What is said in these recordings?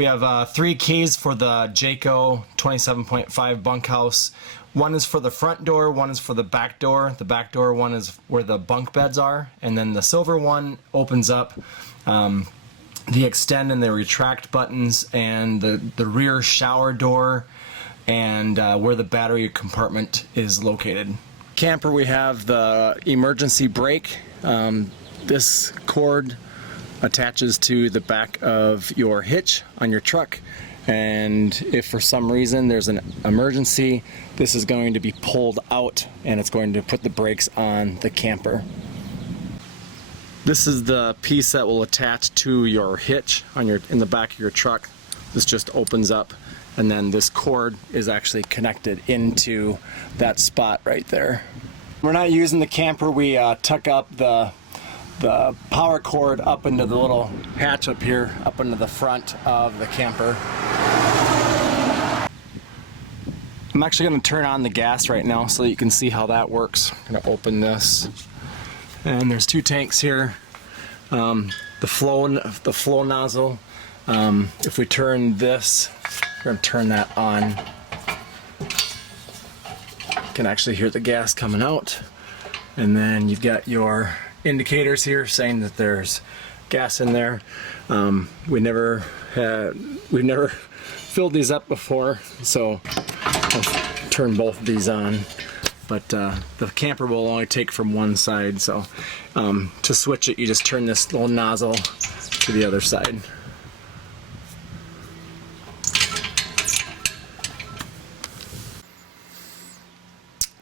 We have 3 keys for the Jayco 27.5 bunkhouse. One is for the front door, one is for the back door. The back door one is where the bunk beds are, and then the silver one opens up the extend and the retract buttons and the rear shower door and where the battery compartment is located. Camper, we have the emergency brake. This cord attaches to the back of your hitch on your truck, and if for some reason there's an emergency, this is going to be pulled out and it's going to put the brakes on the camper. This is the piece that will attach to your hitch on in the back of your truck. This just opens up, and then this cord is actually connected into that spot right there. We're not using the camper. We tuck up the power cord up into the little hatch up here, up into the front of the camper. I'm actually going to turn on the gas right now so that you can see how that works. I'm going to open this, and there's 2 tanks here. The flow nozzle. If we turn this, we're going to turn that on. You can actually hear the gas coming out, and then you've got your indicators here saying that there's gas in there. We've never filled these up before, so I'll turn both of these on. But the camper will only take from one side, so to switch it, you just turn this little nozzle to the other side.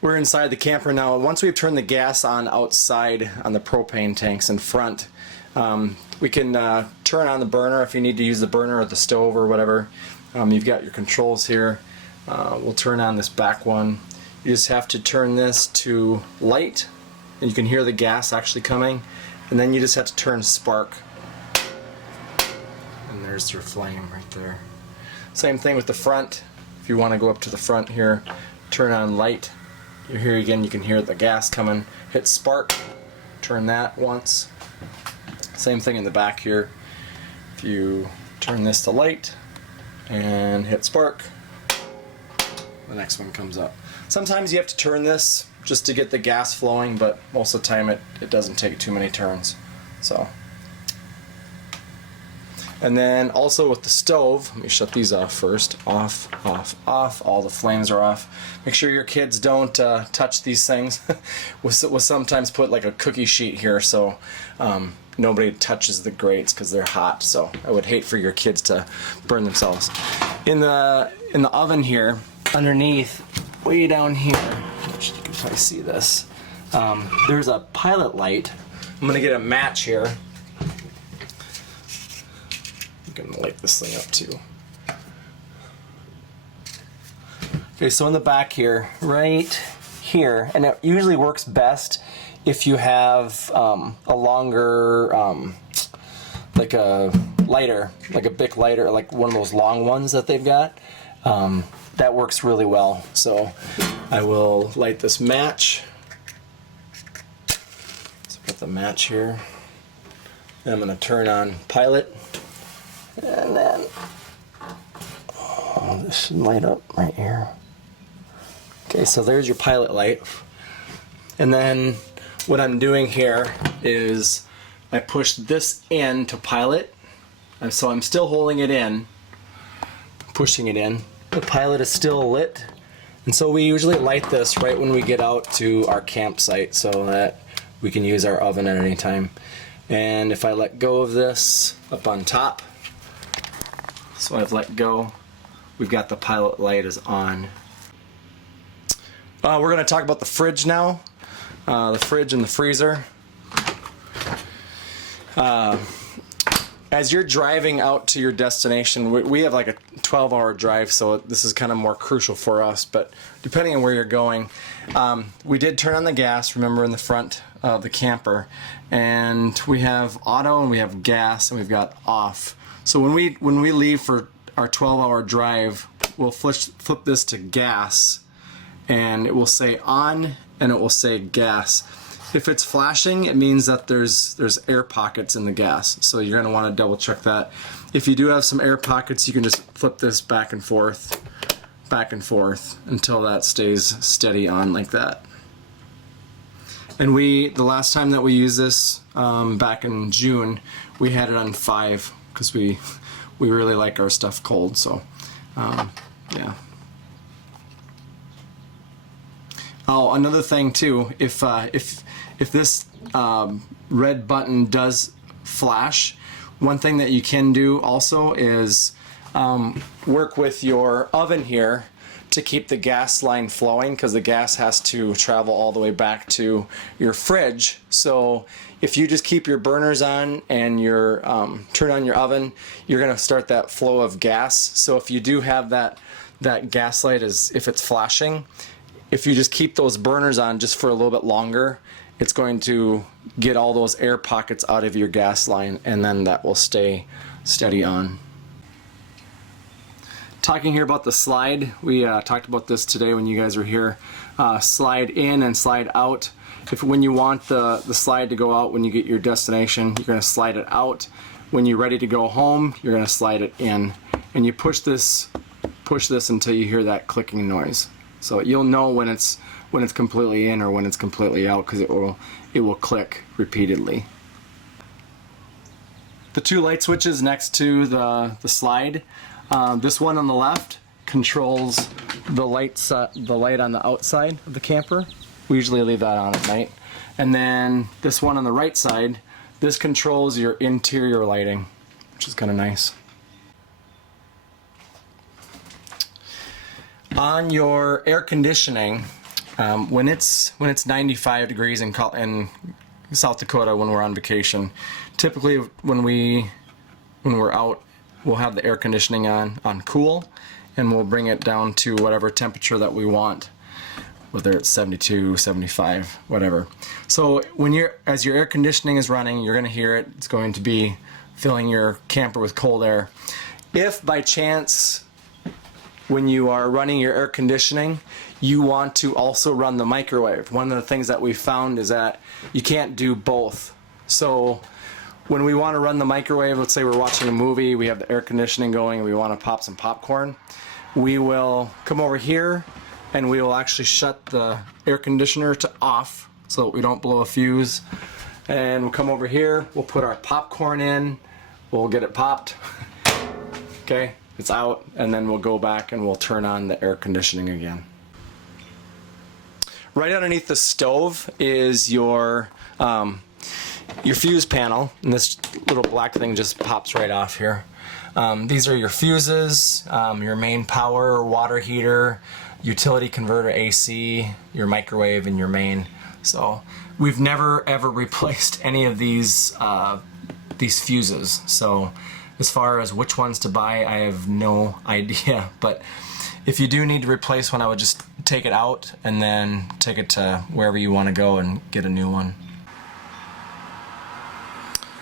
We're inside the camper now. Once we've turned the gas on outside on the propane tanks in front, we can turn on the burner if you need to use the burner or the stove or whatever. You've got your controls here. We'll turn on this back one. You just have to turn this to light, and you can hear the gas actually coming, and then you just have to turn spark, and there's your flame right there. Same thing with the front. If you want to go up to the front here, turn on light. You're here again, you can hear the gas coming. Hit spark, turn that once. Same thing in the back here. If you turn this to light and hit spark, the next one comes up. Sometimes you have to turn this just to get the gas flowing, but most of the time it doesn't take too many turns. So. And then also with the stove, let me shut these off first. Off, off, off. All the flames are off. Make sure your kids don't touch these things. We'll sometimes put like a cookie sheet here so nobody touches the grates because they're hot. So I would hate for your kids to burn themselves. In the oven here, underneath, way down here, which you can probably see this, there's a pilot light. I'm gonna get a match here. I'm gonna light this thing up too. Okay, so in the back here, right here, and it usually works best if you have a longer, like a lighter, like a Bic lighter, like one of those long ones that they've got. That works really well. So I will light this match. So put the match here. And I'm going to turn on pilot. And then this should light up right here. Okay, so there's your pilot light. And then what I'm doing here is I push this in to pilot. And so I'm still holding it in, pushing it in. The pilot is still lit, and so we usually light this right when we get out to our campsite so that we can use our oven at any time. And if I let go of this up on top, so I've let go, we've got the pilot light is on. We're going to talk about the fridge now, the fridge and the freezer. As you're driving out to your destination, we have like a 12-hour drive, so this is kind of more crucial for us, but depending on where you're going, we did turn on the gas, remember, in the front of the camper, and we have auto and we have gas and we've got off. So when we leave for our 12-hour drive, we'll flip this to gas, and it will say on and it will say gas. If it's flashing, it means that there's air pockets in the gas, so you're going to want to double check that. If you do have some air pockets, you can just flip this back and forth until that stays steady on like that. And the last time that we used this, back in June, we had it on 5 because we really like our stuff cold. So yeah. Oh, another thing too, if this red button does flash, one thing that you can do also is work with your oven here to keep the gas line flowing, because the gas has to travel all the way back to your fridge. So if you just keep your burners on and your turn on your oven, you're going to start that flow of gas. So if you do have that gas light, if it's flashing, if you just keep those burners on just for a little bit longer, it's going to get all those air pockets out of your gas line, and then that will stay steady on. Talking here about the slide, we talked about this today when you guys were here. Slide in and slide out. When you want the slide to go out when you get your destination, you're going to slide it out. When you're ready to go home, you're going to slide it in, and you push this until you hear that clicking noise. So you'll know when it's completely in or when it's completely out, because it will click repeatedly. The 2 light switches next to the slide. This one on the left controls the light on the outside of the camper. We usually leave that on at night. And then this one on the right side, this controls your interior lighting, which is kind of nice. On your air conditioning, when it's 95 degrees in South Dakota when we're on vacation, typically when we're out, we'll have the air conditioning on cool, and we'll bring it down to whatever temperature that we want, whether it's 72, 75, whatever. So as your air conditioning is running, you're going to hear it. It's going to be filling your camper with cold air. If by chance, when you are running your air conditioning, you want to also run the microwave, one of the things that we found is that you can't do both. So when we want to run the microwave, let's say we're watching a movie, we have the air conditioning going, and we want to pop some popcorn, we will come over here and we will actually shut the air conditioner to off so that we don't blow a fuse. And we'll come over here, we'll put our popcorn in, we'll get it popped. Okay, it's out, and then we'll go back and we'll turn on the air conditioning again. Right underneath the stove is your fuse panel, and this little black thing just pops right off here. These are your fuses, your main power, water heater, utility converter AC, your microwave, and your main. So we've never ever replaced any of these fuses. So as far as which ones to buy, I have no idea. But if you do need to replace one, I would just take it out and then take it to wherever you want to go and get a new one.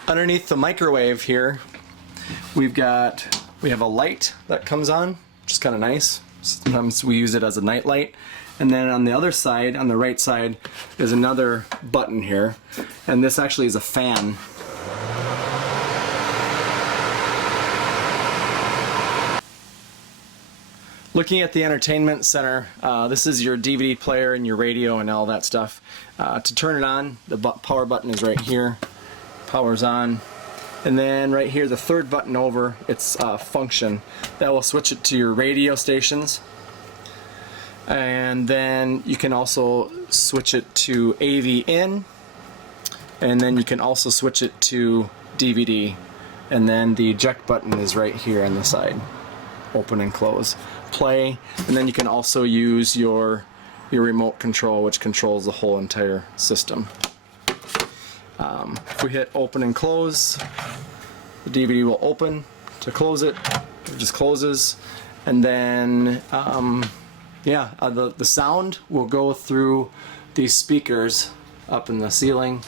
Underneath the microwave here, we have a light that comes on, which is kind of nice. Sometimes we use it as a night light. And then on the other side, on the right side, is another button here, and this actually is a fan. Looking at the entertainment center, this is your DVD player and your radio and all that stuff. To turn it on, the power button is right here. Power's on. And then right here, the third button over, it's function. That will switch it to your radio stations. And then you can also switch it to AV in. And then you can also switch it to DVD. And then the eject button is right here on the side. Open and close. Play, and then you can also use your remote control, which controls the whole entire system. If we hit open and close, the DVD will open. To close it, it just closes, and then the sound will go through these speakers up in the ceiling,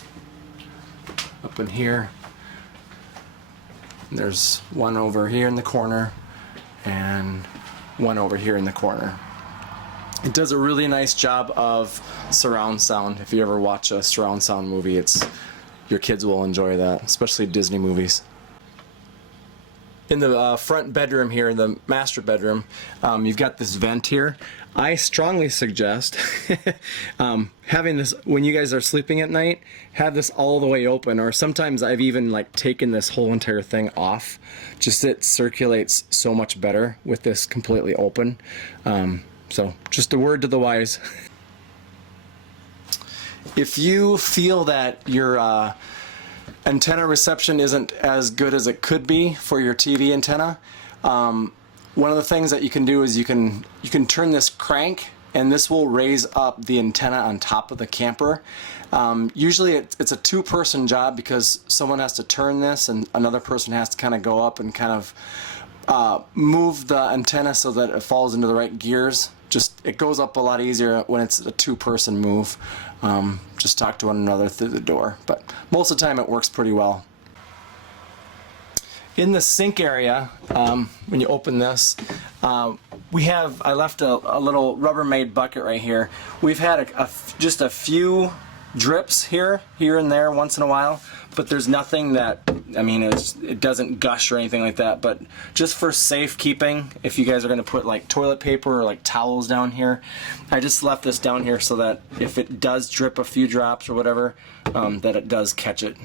up in here. And there's one over here in the corner, and one over here in the corner. It does a really nice job of surround sound. If you ever watch a surround sound movie, your kids will enjoy that, especially Disney movies. In the front bedroom here, in the master bedroom, you've got this vent here. I strongly suggest having this, when you guys are sleeping at night, have this all the way open, or sometimes I've even like taken this whole entire thing off. Just it circulates so much better with this completely open. So just a word to the wise. If you feel that your antenna reception isn't as good as it could be for your TV antenna, one of the things that you can do is you can turn this crank, and this will raise up the antenna on top of the camper. Usually it's a two-person job because someone has to turn this and another person has to kind of go up and kind of move the antenna so that it falls into the right gears. It goes up a lot easier when it's a two-person move. Just talk to one another through the door, but most of the time it works pretty well. In the sink area, when you open this, I left a little Rubbermaid bucket right here. We've had just a few drips here and there once in a while, but there's nothing that, I mean, it doesn't gush or anything like that, but just for safekeeping, if you guys are going to put like toilet paper or like towels down here, I just left this down here so that if it does drip a few drops or whatever, that it does catch it.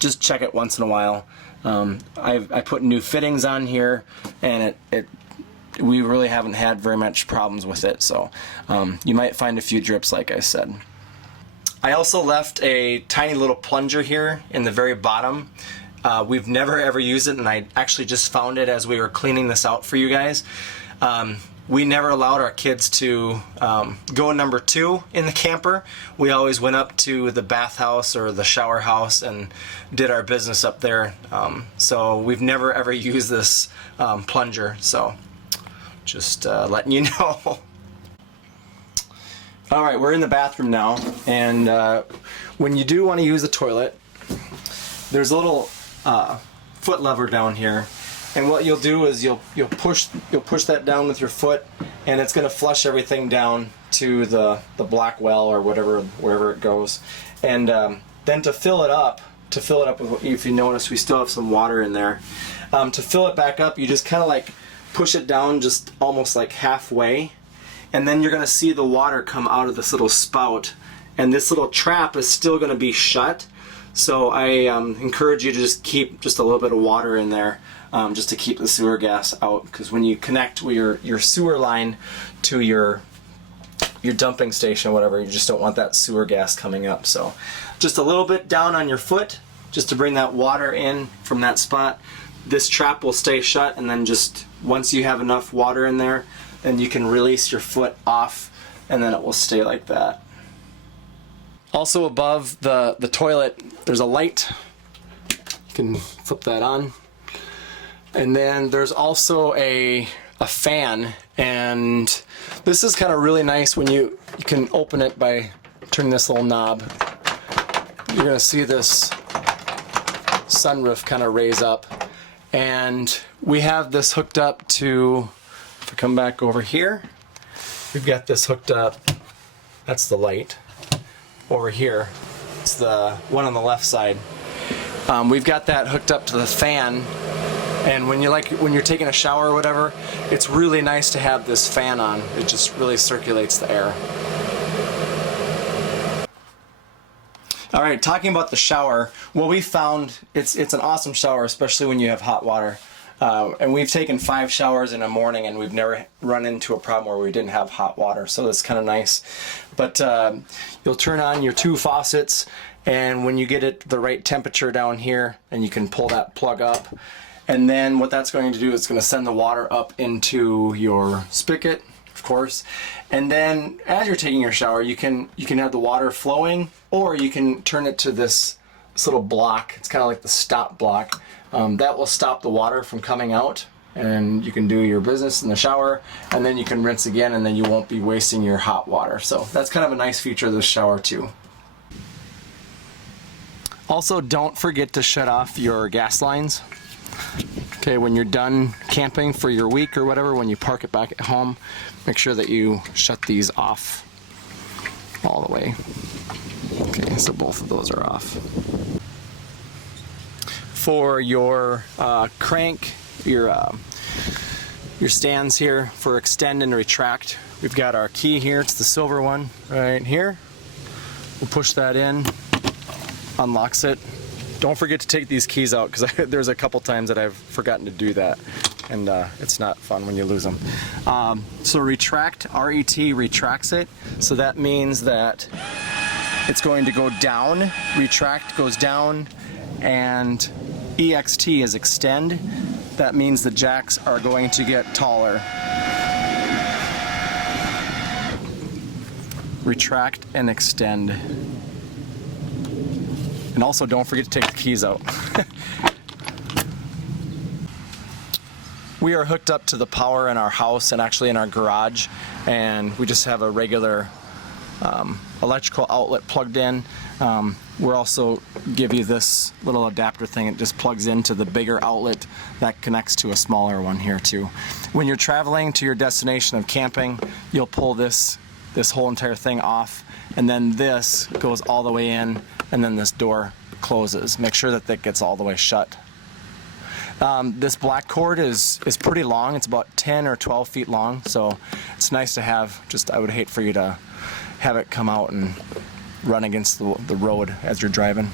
Just check it once in a while. I put new fittings on here, and we really haven't had very much problems with it, so you might find a few drips like I said. I also left a tiny little plunger here in the very bottom. We've never ever used it, and I actually just found it as we were cleaning this out for you guys. We never allowed our kids to go number 2 in the camper. We always went up to the bathhouse or the shower house and did our business up there. So we've never ever used this plunger, so just letting you know. Alright, we're in the bathroom now, and when you do want to use the toilet, there's a little foot lever down here, and what you'll do is you'll push that down with your foot, and it's going to flush everything down to the black well or wherever it goes. And then to fill it up with, if you notice, we still have some water in there. To fill it back up, you just kind of like push it down just almost like halfway, and then you're going to see the water come out of this little spout, and this little trap is still going to be shut. So I encourage you to just keep just a little bit of water in there, just to keep the sewer gas out, because when you connect your sewer line to your dumping station or whatever, you just don't want that sewer gas coming up. So just a little bit down on your foot, just to bring that water in from that spot. This trap will stay shut, and then just once you have enough water in there, then you can release your foot off, and then it will stay like that. Also above the toilet, there's a light. You can flip that on. And then there's also a fan, and this is kind of really nice when you can open it by turning this little knob. You're going to see this sunroof kind of raise up, and we have this hooked up to, if I come back over here, we've got this hooked up, that's the light. Over here, it's the one on the left side. We've got that hooked up to the fan, and when you're taking a shower or whatever, it's really nice to have this fan on. It just really circulates the air. All right, talking about the shower, what we found, it's an awesome shower, especially when you have hot water. And we've taken 5 showers in a morning, and we've never run into a problem where we didn't have hot water, so that's kind of nice. But you'll turn on your 2 faucets, and when you get it the right temperature down here, and you can pull that plug up, and then what that's going to do is it's going to send the water up into your spigot, of course. And then as you're taking your shower, you can have the water flowing, or you can turn it to this little block. It's kind of like the stop block. That will stop the water from coming out, and you can do your business in the shower, and then you can rinse again, and then you won't be wasting your hot water. So that's kind of a nice feature of this shower too. Also, don't forget to shut off your gas lines. Okay, when you're done camping for your week or whatever, when you park it back at home, make sure that you shut these off all the way. Okay, so both of those are off. For your crank, your stands here for extend and retract, we've got our key here. It's the silver one right here. We'll push that in, unlocks it. Don't forget to take these keys out, because there's a couple times that I've forgotten to do that, and it's not fun when you lose them. So retract, R-E-T, retracts it. So that means that it's going to go down, retract goes down, and EXT is extend. That means the jacks are going to get taller. Retract and extend. And also don't forget to take the keys out. We are hooked up to the power in our house and actually in our garage, and we just have a regular electrical outlet plugged in. We'll also give you this little adapter thing. It just plugs into the bigger outlet that connects to a smaller one here too. When you're traveling to your destination of camping, you'll pull this whole entire thing off, and then this goes all the way in, and then this door closes. Make sure that that gets all the way shut. This black cord is pretty long. It's about 10 or 12 feet long, so it's nice to have. Just, I would hate for you to have it come out and run against the road as you're driving.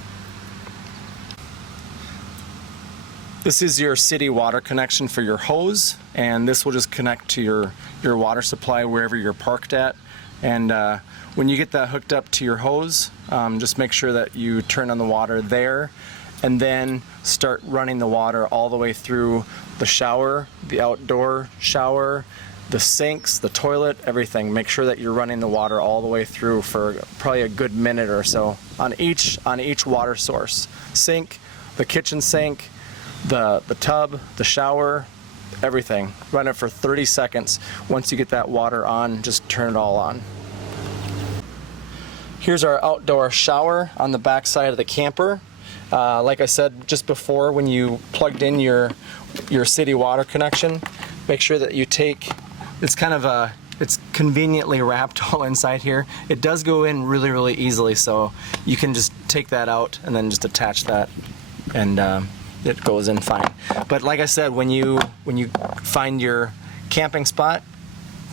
This is your city water connection for your hose, and this will just connect to your water supply wherever you're parked at. And when you get that hooked up to your hose, just make sure that you turn on the water there, and then start running the water all the way through the shower, the outdoor shower, the sinks, the toilet, everything. Make sure that you're running the water all the way through for probably a good minute or so on each water source. Sink, the kitchen sink, the tub, the shower, everything. Run it for 30 seconds. Once you get that water on, just turn it all on. Here's our outdoor shower on the back side of the camper. Like I said just before, when you plugged in your city water connection, make sure that you take, it's conveniently wrapped all inside here. It does go in really, really easily, so you can just take that out and then just attach that, and it goes in fine. But like I said, when you find your camping spot,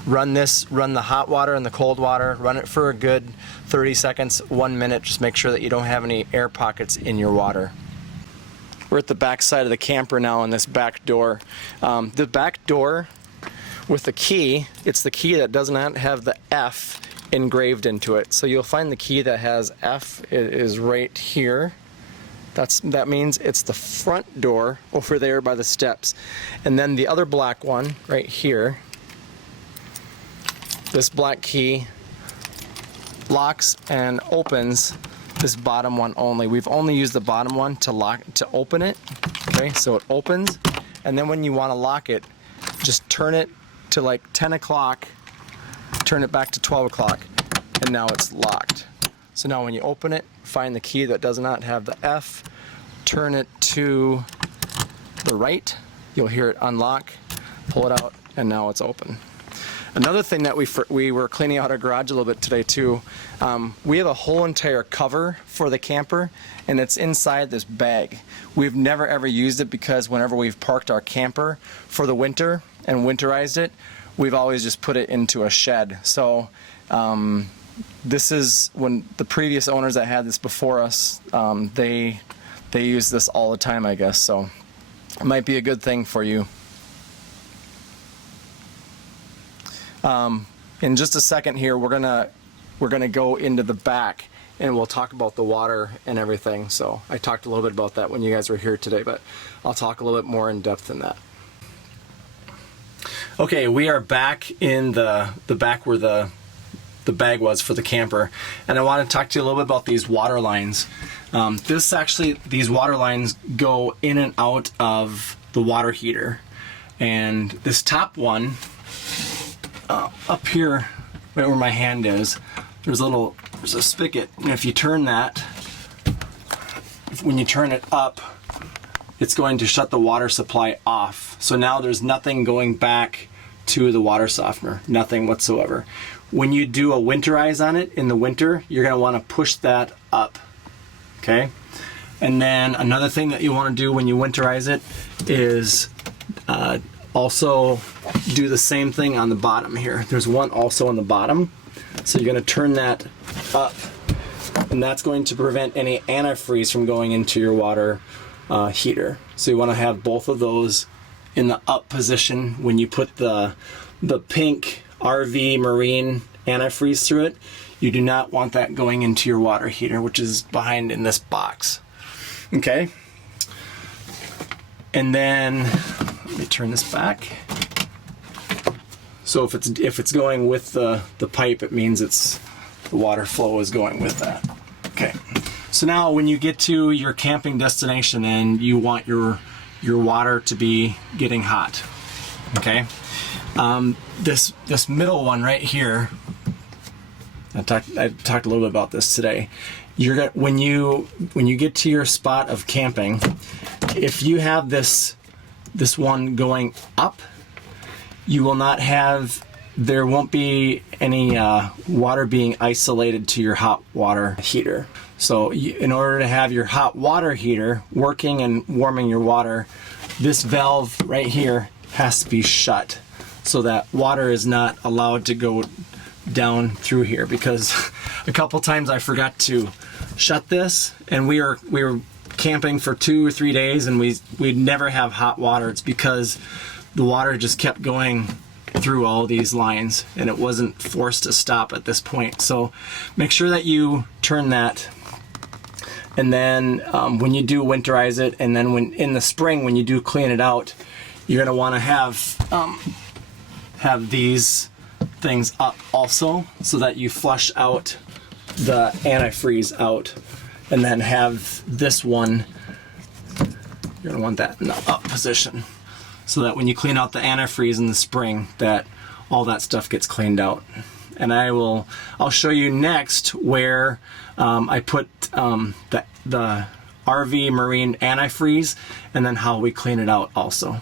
run the hot water and the cold water, run it for a good 30 seconds, 1 minute. Just make sure that you don't have any air pockets in your water. We're at the back side of the camper now on this back door. The back door with the key, it's the key that does not have the F engraved into it. So you'll find the key that has F is right here. That means it's the front door over there by the steps. And then the other black one right here, this black key locks and opens this bottom one only. We've only used the bottom one to open it. Okay, so it opens, and then when you want to lock it, just turn it to like 10 o'clock, turn it back to 12 o'clock, and now it's locked. So now when you open it, find the key that does not have the F, turn it to the right, you'll hear it unlock, pull it out, and now it's open. Another thing that we were cleaning out our garage a little bit today too, we have a whole entire cover for the camper, and it's inside this bag. We've never ever used it because whenever we've parked our camper for the winter and winterized it, we've always just put it into a shed. So this is when the previous owners that had this before us, they use this all the time, I guess. So it might be a good thing for you. In just a second here, we're gonna go into the back and we'll talk about the water and everything. So I talked a little bit about that when you guys were here today, but I'll talk a little bit more in depth than that. Okay, we are back in the back where the bag was for the camper, and I want to talk to you a little bit about these water lines. These water lines go in and out of the water heater, and this top one up here, right where my hand is, there's a spigot, and if you turn that, when you turn it up, it's going to shut the water supply off. So now there's nothing going back to the water softener, nothing whatsoever. When you do a winterize on it in the winter, you're going to want to push that up, okay? And then another thing that you want to do when you winterize it is also do the same thing on the bottom here. There's one also on the bottom, so you're going to turn that up, and that's going to prevent any antifreeze from going into your water heater. So you want to have both of those in the up position when you put the pink RV Marine antifreeze through it. You do not want that going into your water heater, which is behind in this box. Okay. And then let me turn this back. So if it's going with the pipe, it means the water flow is going with that. Okay. So now when you get to your camping destination and you want your water to be getting hot, okay? This middle one right here, I talked a little bit about this today. When you get to your spot of camping, if you have this one going up, you will not have, there won't be any water being isolated to your hot water heater. So in order to have your hot water heater working and warming your water, this valve right here has to be shut so that water is not allowed to go down through here, because a couple times I forgot to shut this and we were camping for 2 or 3 days and we'd never have hot water. It's because the water just kept going through all these lines and it wasn't forced to stop at this point. So make sure that you turn that. And then when you do winterize it, and then when in the spring when you do clean it out, you're going to want to have these things up also, so that you flush out the antifreeze out, and then have this one, you're going to want that in the up position, so that when you clean out the antifreeze in the spring, that all that stuff gets cleaned out. And I'll show you next where I put the RV Marine antifreeze, and then how we clean it out also.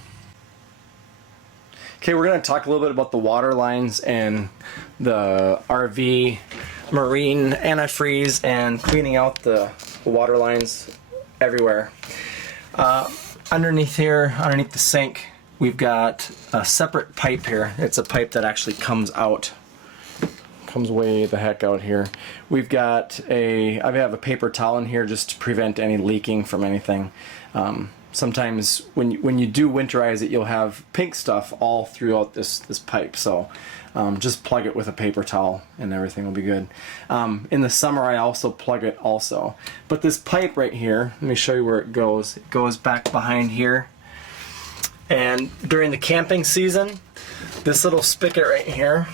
Okay, we're going to talk a little bit about the water lines and the RV Marine antifreeze and cleaning out the water lines everywhere. Underneath here, underneath the sink, we've got a separate pipe here. It's a pipe that actually comes out. Comes way the heck out here. We've got I have a paper towel in here just to prevent any leaking from anything. Sometimes when you do winterize it, you'll have pink stuff all throughout this pipe. So just plug it with a paper towel and everything will be good. In the summer I also plug it also. But this pipe right here, let me show you where it goes. It goes back behind here. And during the camping season, this little spigot right here,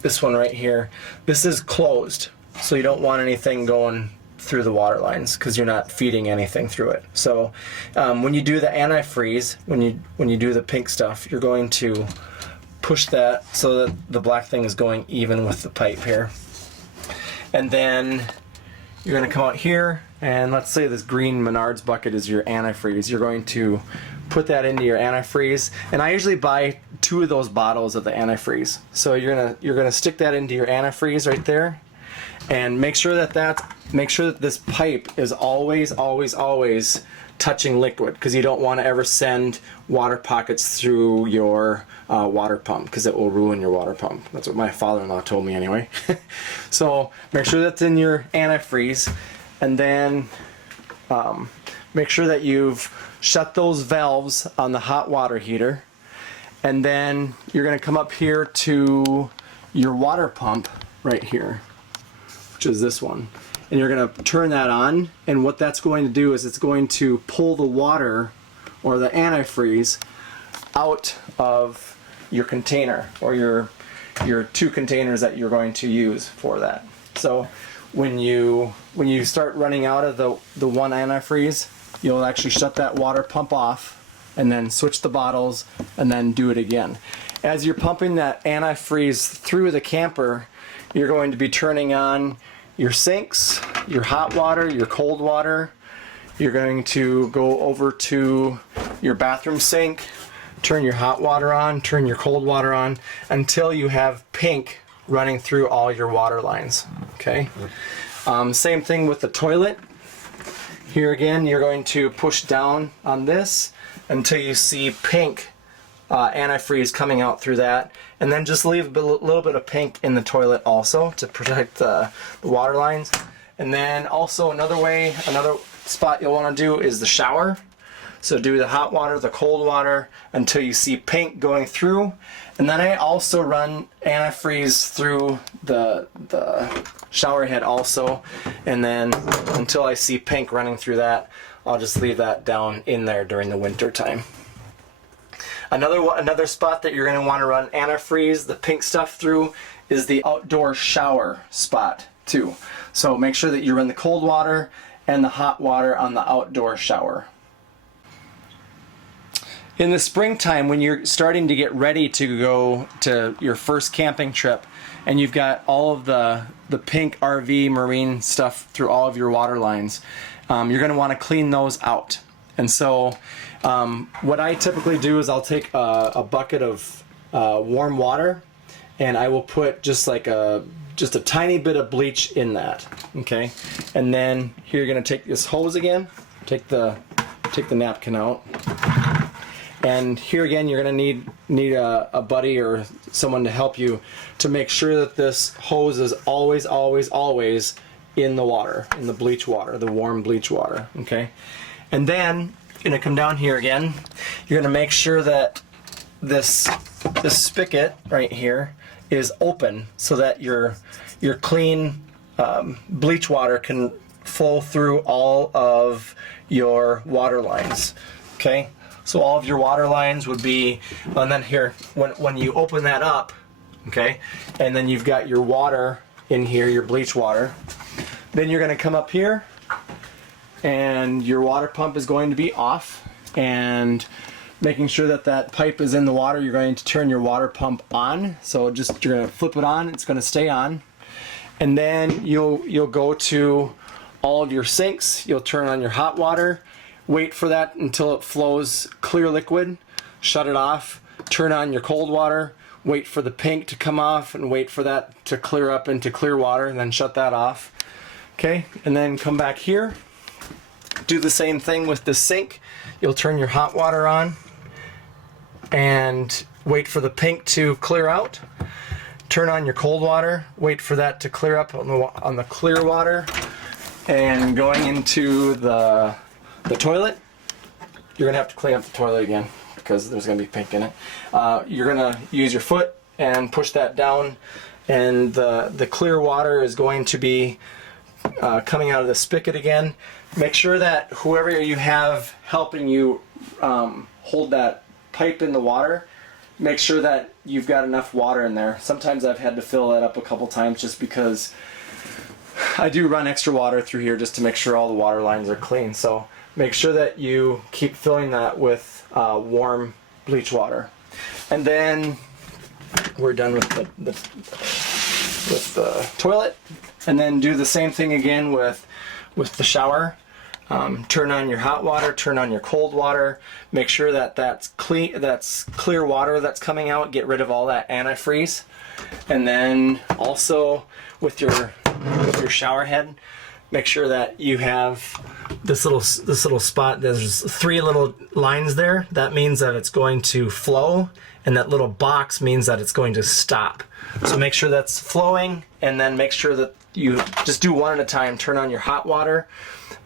this one right here, this is closed, so you don't want anything going through the water lines because you're not feeding anything through it. So when you do the antifreeze, when you do the pink stuff, you're going to push that so that the black thing is going even with the pipe here. And then you're going to come out here, and let's say this green Menards bucket is your antifreeze. You're going to put that into your antifreeze, and I usually buy 2 of those bottles of the antifreeze. So you're gonna stick that into your antifreeze right there, and make sure that this pipe is always touching liquid, because you don't want to ever send water pockets through your water pump, because it will ruin your water pump. That's what my father-in-law told me anyway. So make sure that's in your antifreeze, and then make sure that you've shut those valves on the hot water heater, and then you're going to come up here to your water pump right here, which is this one, and you're going to turn that on, and what that's going to do is it's going to pull the water or the antifreeze out of your container, or your 2 containers that you're going to use for that. So when you start running out of the one antifreeze, you'll actually shut that water pump off and then switch the bottles and then do it again. As you're pumping that antifreeze through the camper, you're going to be turning on your sinks, your hot water, your cold water, you're going to go over to your bathroom sink, turn your hot water on, turn your cold water on until you have pink running through all your water lines. Okay. Same thing with the toilet. Here again, you're going to push down on this until you see pink antifreeze coming out through that, and then just leave a little bit of pink in the toilet also to protect the water lines. And then also another spot you'll want to do is the shower. So do the hot water, the cold water until you see pink going through. And then I also run antifreeze through the shower head also. And then until I see pink running through that, I'll just leave that down in there during the winter time. Another spot that you're going to want to run antifreeze, the pink stuff through, is the outdoor shower spot too. So make sure that you run the cold water and the hot water on the outdoor shower. In the springtime, when you're starting to get ready to go to your first camping trip and you've got all of the pink RV marine stuff through all of your water lines, you're going to want to clean those out. And so what I typically do is I'll take a bucket of warm water and I will put just a tiny bit of bleach in that. Okay, and then here you're going to take this hose again, take the napkin out. And here again, you're going to need a buddy or someone to help you to make sure that this hose is always in the water, in the bleach water, the warm bleach water. Okay, and then you're going to come down here again. You're going to make sure that this spigot right here is open so that your clean bleach water can flow through all of your water lines. Okay. So all of your water lines would be, and then here, when you open that up, okay, and then you've got your water in here, your bleach water, then you're going to come up here, and your water pump is going to be off, and making sure that that pipe is in the water, you're going to turn your water pump on. So you're going to flip it on, it's going to stay on, and then you'll go to all of your sinks, you'll turn on your hot water, wait for that until it flows clear liquid, shut it off, turn on your cold water, wait for the pink to come off and wait for that to clear up into clear water and then shut that off. Okay, and then come back here, do the same thing with the sink. You'll turn your hot water on and wait for the pink to clear out. Turn on your cold water, wait for that to clear up on the clear water, and going into the toilet, you're going to have to clean up the toilet again because there's going to be pink in it. You're going to use your foot and push that down, and the clear water is going to be coming out of the spigot again. Make sure that whoever you have helping you hold that pipe in the water, make sure that you've got enough water in there. Sometimes I've had to fill that up a couple times just because I do run extra water through here just to make sure all the water lines are clean. So make sure that you keep filling that with warm bleach water. And then we're done with the toilet. And then do the same thing again with the shower. Turn on your hot water, turn on your cold water. Make sure that that's clear water that's coming out. Get rid of all that antifreeze. And then also with your shower head, make sure that you have this little spot. There's 3 little lines there. That means that it's going to flow, and that little box means that it's going to stop. So make sure that's flowing, and then make sure that you just do one at a time. Turn on your hot water,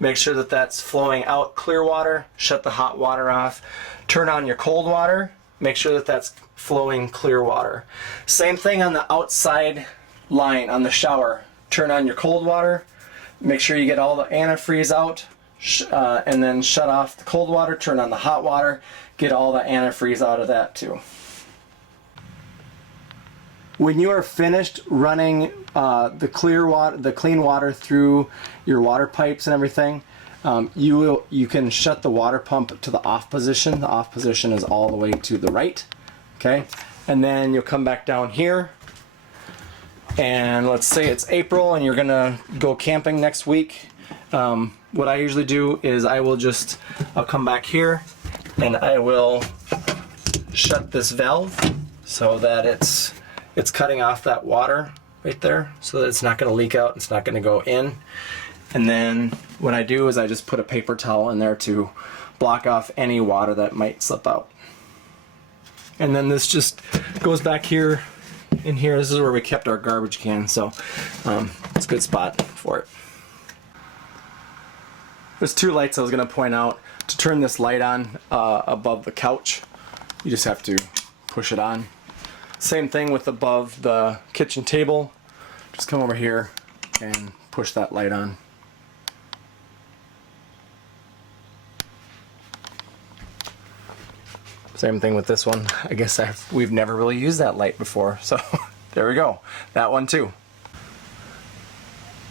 make sure that that's flowing out clear water, shut the hot water off. Turn on your cold water, make sure that that's flowing clear water. Same thing on the outside line on the shower. Turn on your cold water, make sure you get all the antifreeze out, and then shut off the cold water, turn on the hot water, get all the antifreeze out of that too. When you are finished running the clean water through your water pipes and everything, you can shut the water pump to the off position. The off position is all the way to the right. Okay, and then you'll come back down here, and let's say it's April and you're gonna go camping next week. what I usually do is I'll come back here and I will shut this valve so that it's cutting off that water right there so that it's not going to leak out, it's not going to go in. And then what I do is I just put a paper towel in there to block off any water that might slip out. And then this just goes back here in here. This is where we kept our garbage can, so it's a good spot for it. There's two lights I was going to point out. To turn this light on above the couch, you just have to push it on. Same thing with above the kitchen table. Just come over here and push that light on. Same thing with this one. I guess we've never really used that light before, so there we go. That one too.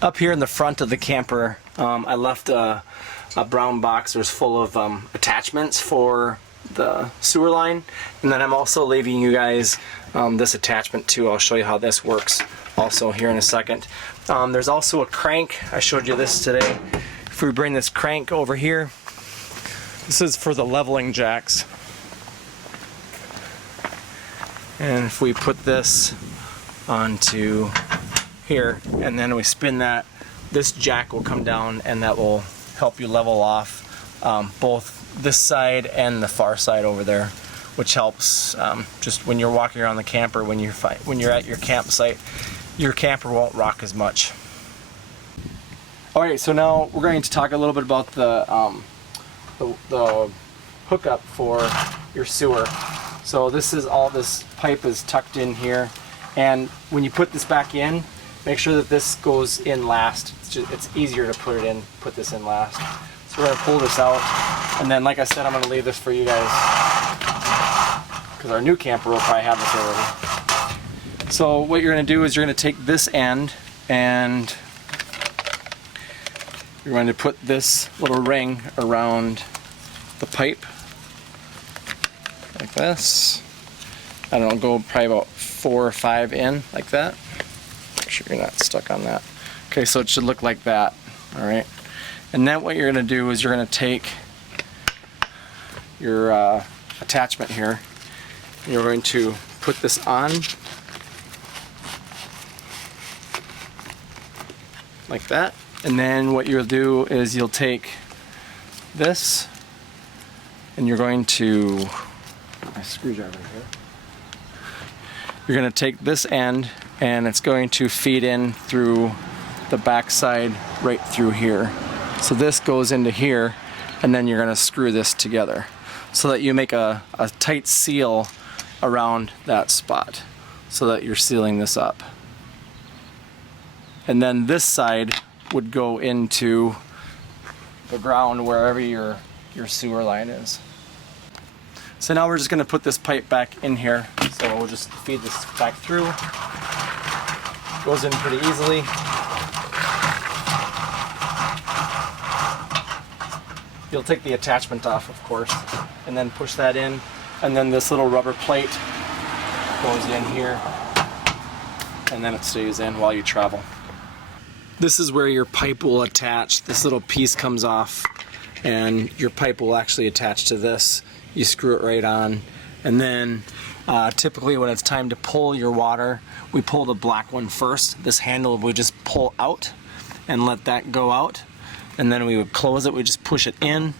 Up here in the front of the camper, I left a brown box. There's full of attachments for the sewer line, and then I'm also leaving you guys this attachment too. I'll show you how this works also here in a second. There's also a crank. I showed you this today. If we bring this crank over here, this is for the leveling jacks. And if we put this onto here and then we spin that, this jack will come down and that will help you level off both this side and the far side over there, which helps just when you're walking around the camper, when you're at your campsite, your camper won't rock as much. Alright, so now we're going to talk a little bit about the hookup for your sewer. So this pipe is tucked in here, and when you put this back in, make sure that this goes in last. It's easier to put this in last. So we're going to pull this out, and then like I said, I'm going to leave this for you guys because our new camper will probably have this already. So what you're going to do is you're going to take this end and you're going to put this little ring around the pipe like this. I don't know, go probably about 4 or 5 in like that. Make sure you're not stuck on that. Okay, so it should look like that. All right, and then what you're going to do is you're going to take your attachment here. And you're going to put this on like that, and then what you'll do is you'll take this and you're going to my screwdriver here. You're going to take this end and it's going to feed in through the back side right through here. So this goes into here, and then you're going to screw this together so that you make a tight seal around that spot so that you're sealing this up. And then this side would go into the ground wherever your sewer line is. So now we're just going to put this pipe back in here. So we'll just feed this back through. Goes in pretty easily. You'll take the attachment off, of course, and then push that in. And then this little rubber plate goes in here, and then it stays in while you travel. This is where your pipe will attach. This little piece comes off, and your pipe will actually attach to this. You screw it right on, and then typically when it's time to pull your water, we pull the black one first. This handle we just pull out and let that go out, and then we would close it. We just push it in,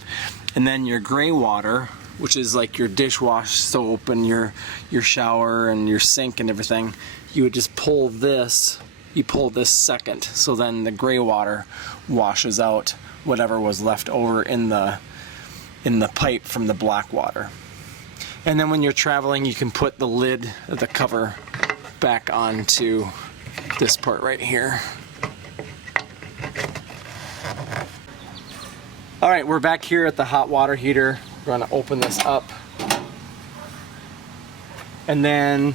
and then your gray water, which is like your dishwash soap and your shower and your sink and everything, you would just pull this. You pull this second, so then the gray water washes out whatever was left over in the pipe from the black water. And then when you're traveling, you can put the lid, the cover, back onto this part right here. Alright, we're back here at the hot water heater. We're going to open this up. And then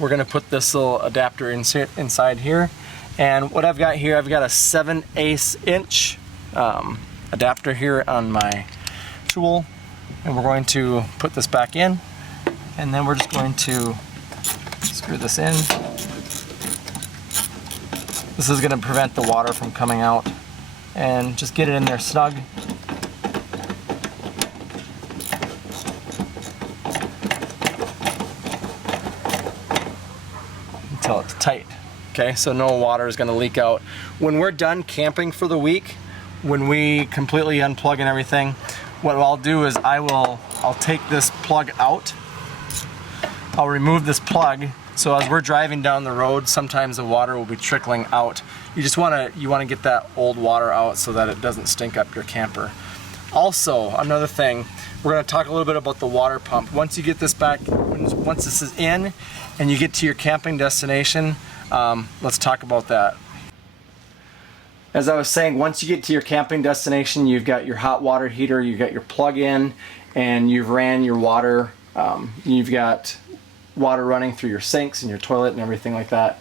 we're going to put this little adapter inside here. And what I've got here, I've got a 7/8 inch adapter here on my tool, and we're going to put this back in, and then we're just going to screw this in. This is going to prevent the water from coming out and just get it in there snug. Until it's tight. Okay, so no water is going to leak out. When we're done camping for the week, when we completely unplug and everything, what I'll do is I'll take this plug out. I'll remove this plug, so as we're driving down the road, sometimes the water will be trickling out. You want to get that old water out so that it doesn't stink up your camper. Also, another thing, we're going to talk a little bit about the water pump. Once you get this back, once this is in and you get to your camping destination, let's talk about that. As I was saying, once you get to your camping destination, you've got your hot water heater, you've got your plug in, and you've ran your water. You've got water running through your sinks and your toilet and everything like that.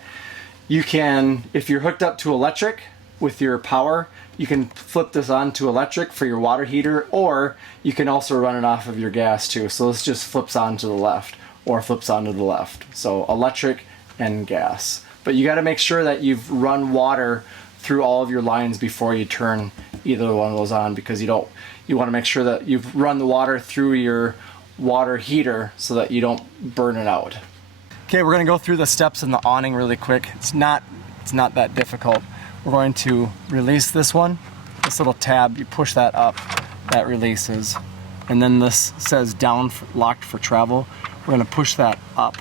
You can, if you're hooked up to electric with your power, you can flip this on to electric for your water heater, or you can also run it off of your gas too. So this just flips on to the left or flips onto the left. So electric and gas. But you got to make sure that you've run water through all of your lines before you turn either one of those on, because you want to make sure that you've run the water through your water heater so that you don't burn it out. Okay, we're going to go through the steps in the awning really quick. It's not that difficult. We're going to release this one, this little tab, you push that up, that releases. And then this says down, locked for travel. We're going to push that up,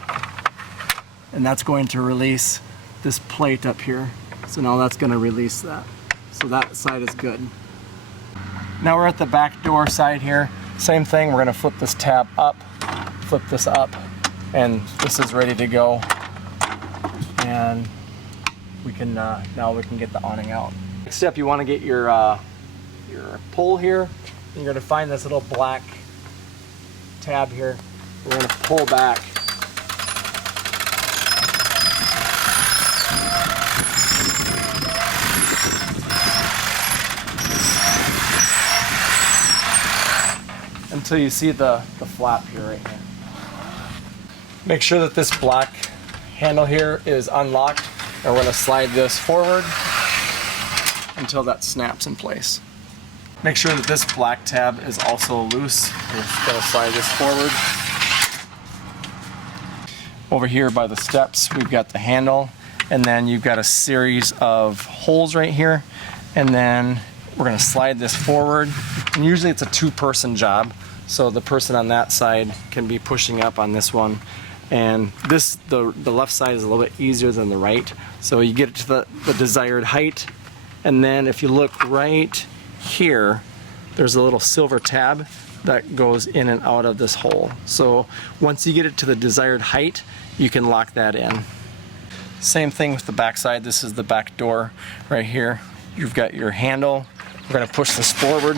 and that's going to release this plate up here. So now that's going to release that. So that side is good. Now we're at the back door side here. Same thing, we're going to flip this tab up, flip this up, and this is ready to go. And we can now we can get the awning out. Next step, you want to get your pull here. You're going to find this little black tab here. We're going to pull back. Until you see the flap here right here. Make sure that this black handle here is unlocked, and we're going to slide this forward until that snaps in place. Make sure that this black tab is also loose. We're just going to slide this forward. Over here by the steps, we've got the handle, and then you've got a series of holes right here, and then we're going to slide this forward. And usually it's a two-person job, so the person on that side can be pushing up on this one, and the left side is a little bit easier than the right, so you get it to the desired height. And then if you look right here, there's a little silver tab that goes in and out of this hole. So once you get it to the desired height, you can lock that in. Same thing with the back side. This is the back door right here. You've got your handle. We're going to push this forward.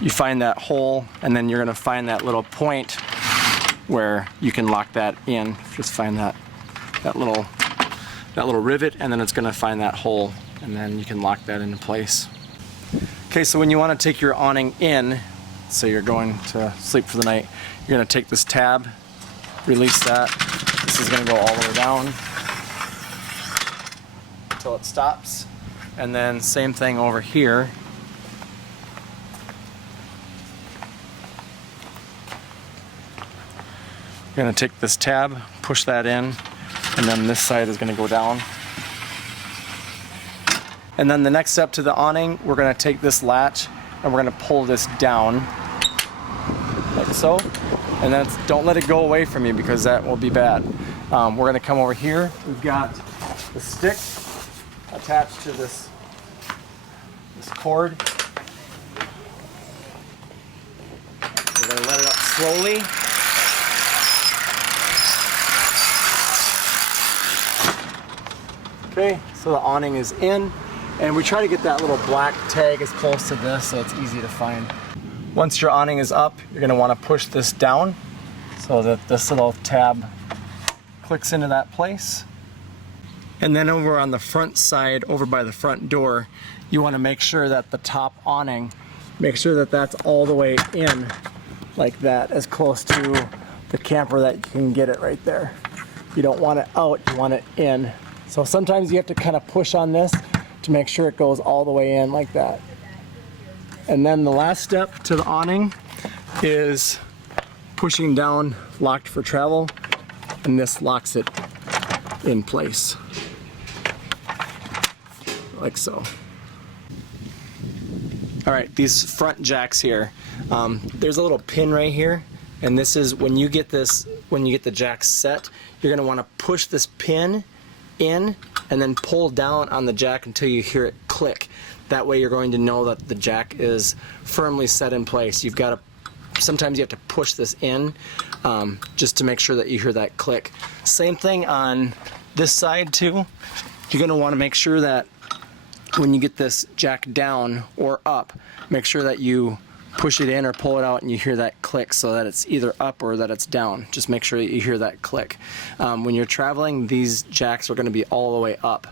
You find that hole, and then you're going to find that little point where you can lock that in. Just find that little rivet, and then it's going to find that hole, and then you can lock that into place. Okay, so when you want to take your awning in, so you're going to sleep for the night, you're going to take this tab, release that. This is going to go all the way down until it stops. And then same thing over here. You're going to take this tab, push that in, and then this side is going to go down. And then the next step to the awning, we're going to take this latch and we're going to pull this down like so. And then don't let it go away from you, because that will be bad. We're going to come over here. We've got the stick attached to this cord. We're going to let it up slowly. Okay, so the awning is in, and we try to get that little black tag as close to this so it's easy to find. Once your awning is up, you're going to want to push this down so that this little tab clicks into that place. And then over on the front side, over by the front door, you want to make sure that the top awning, make sure that that's all the way in like that, as close to the camper that you can get it right there. You don't want it out, you want it in. So sometimes you have to kind of push on this to make sure it goes all the way in like that. And then the last step to the awning is pushing down locked for travel, and this locks it in place like so. All right, these front jacks here, there's a little pin right here, and this is when you get the jack set, you're gonna wanna push this pin in and then pull down on the jack until you hear it click. That way you're going to know that the jack is firmly set in place. Sometimes you have to push this in just to make sure that you hear that click. Same thing on this side too. You're gonna wanna make sure that when you get this jack down or up, make sure that you push it in or pull it out and you hear that click so that it's either up or that it's down. Just make sure that you hear that click. When you're traveling, these jacks are going to be all the way up.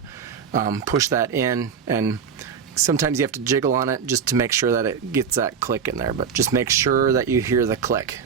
Push that in, and sometimes you have to jiggle on it just to make sure that it gets that click in there, but just make sure that you hear the click.